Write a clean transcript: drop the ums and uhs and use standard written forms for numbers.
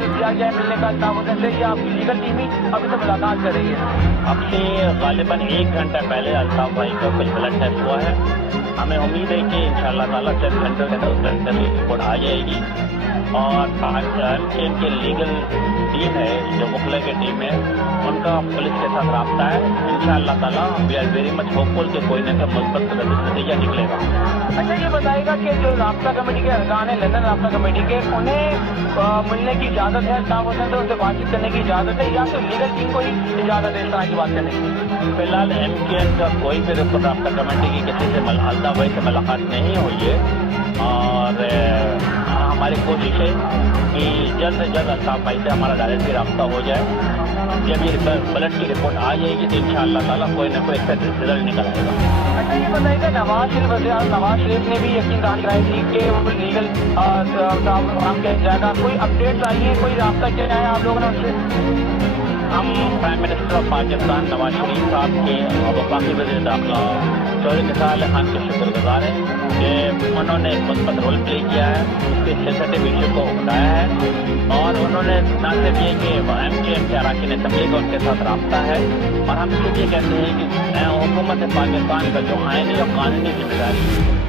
बातचीत किया गया है मिलने का अल्ताफ हुसैन से, या आपकी लीगल टीम ही अभी तो मुलाकात कर रही है? अब से गालिबन 1 घंटा पहले अल्ताफ भाई का कुछ ब्लड टेस्ट हुआ है। हमें उम्मीद है कि इंशाअल्लाह ताला चंद घंटों के अंदर ब्लड टेस्ट रिपोर्ट आ जाएगी और इनके लीगल टीम है, जो मुखला की टीम है, उनका पुलिस के साथ रब्ता है। इंशाअल्लाह ताला we are very much hopeful कि कोई ना कोई मुस्बत नतीजा निकलेगा। अच्छा, ये बताइएगा कि जो राब्ता कमेटी के अरकान है, लंदन राब्ता कमेटी के, उन्हें मिलने की इजाज़त है अल्ताफ हुसैन से, उनसे बातचीत करने की इजाज़त है, या फिर लीगल टीम को ही इजाज़त है इस तरह की बात करने की? फिलहाल MKN का कोई भी राब्ता कमेटी की किसी से अल्ताफ भाई से मुलाकात नहीं हुई है और हमारी कोशिश है कि जल्द से जल्द अल्ताफ भाई से हमारा डायरेक्टली रब्ता हो जाए। जब ये ब्लड की रिपोर्ट आ जाएगी तो इंशाअल्लाह ताला कोई ना कोई इसका रिजल्ट निकल आएगा। अच्छा, ये बताइएगा नवाज शरीफ ने भी यकीन दहानी कराई थी कि वो लीगल काम किया जाएगा। कोई अपडेट्स आई हैं, कोई राब्ता किया है आप लोगों ने उनसे? हम prime minister of Pakistan Nawaz Sharif साहब के और वफाकी वज़ीर दाखिला चौधरी निसार अली खान के शुक्रगुजार हैं कि उन्होंने एक मुस्बत रोल प्ले किया है, उसके सेंसिटिव इशू को उठाया है और उन्होंने न सिर्फ ये कि MKN के अरकान असम्बली का उनके साथ रब्ता है और हम सिर्फ ये कहते हैं कि हुकूमत पाकिस्तान का जो आइनी और कानूनी जिम्मेदारी